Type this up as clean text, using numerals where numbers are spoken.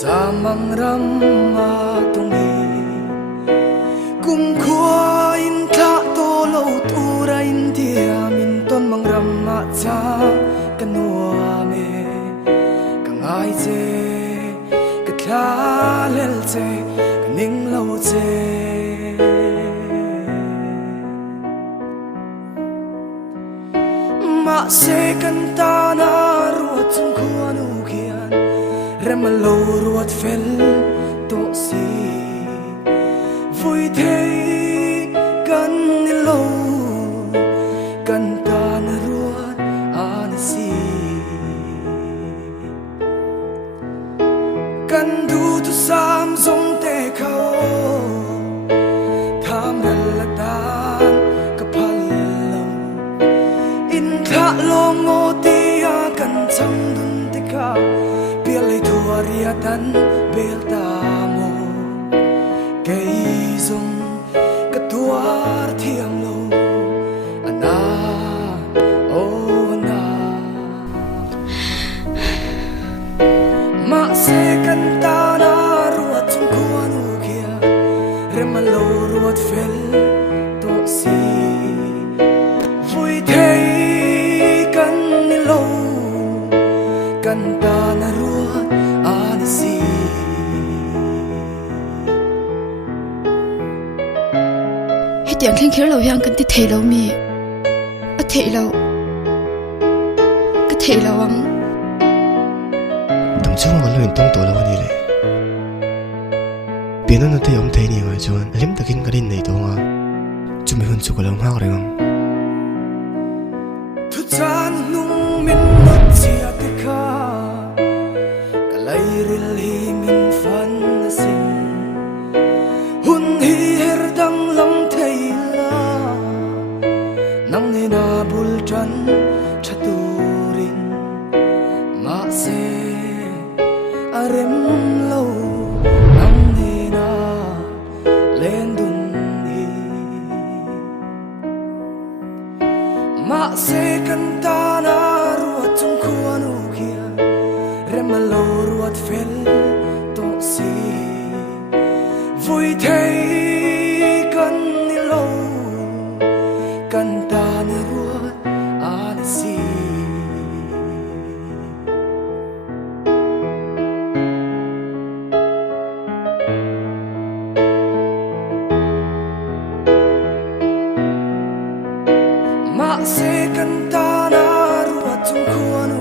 samang rama tungi kum khua in tha to lo tura in dia min ton mang rama cha kanua me kangai che ka thla lel che kaning lo che ma se kan ta na ruat chung khua nu khian rem lo ruat fel to si vui thei kan ni lo kan ta na ruat an si kan du tu sam zong te khao tham ral la tan ka phal lo in tha lo ngo ti a kan cham dun te kha pial lai thua ria tan bel ta mo kei zong ka tuar thiam lo ana o ana ma se kan ta na ruat chung khua nu kia rem lo ruat fel to si vui thei kan ni lo kan ta na ruat an si hết tiếng khen khéo lâu yang kan ti thei lâu mi a thei lâu cái thei lâu ang tầm chung ngon lên tông tổ lâu như lệ biến nó thấy ông thấy nhiều người chuan lim ta kinh cái din này tông à chúng mình hơn chụp cái lòng hao rồi không thu chan nung min mất chia te kha ka lai ril hi min fan na sin hun hi her dang lam thei la nang ne na bul tran chaturin ma se arem lo nang ne na len dun hi ma se kan ta na ruat chung khua nu kia rem lo ruat fel to si vui thei kan ni lo kan ta na ruat an si ma se kan ta na ruat chung khua nu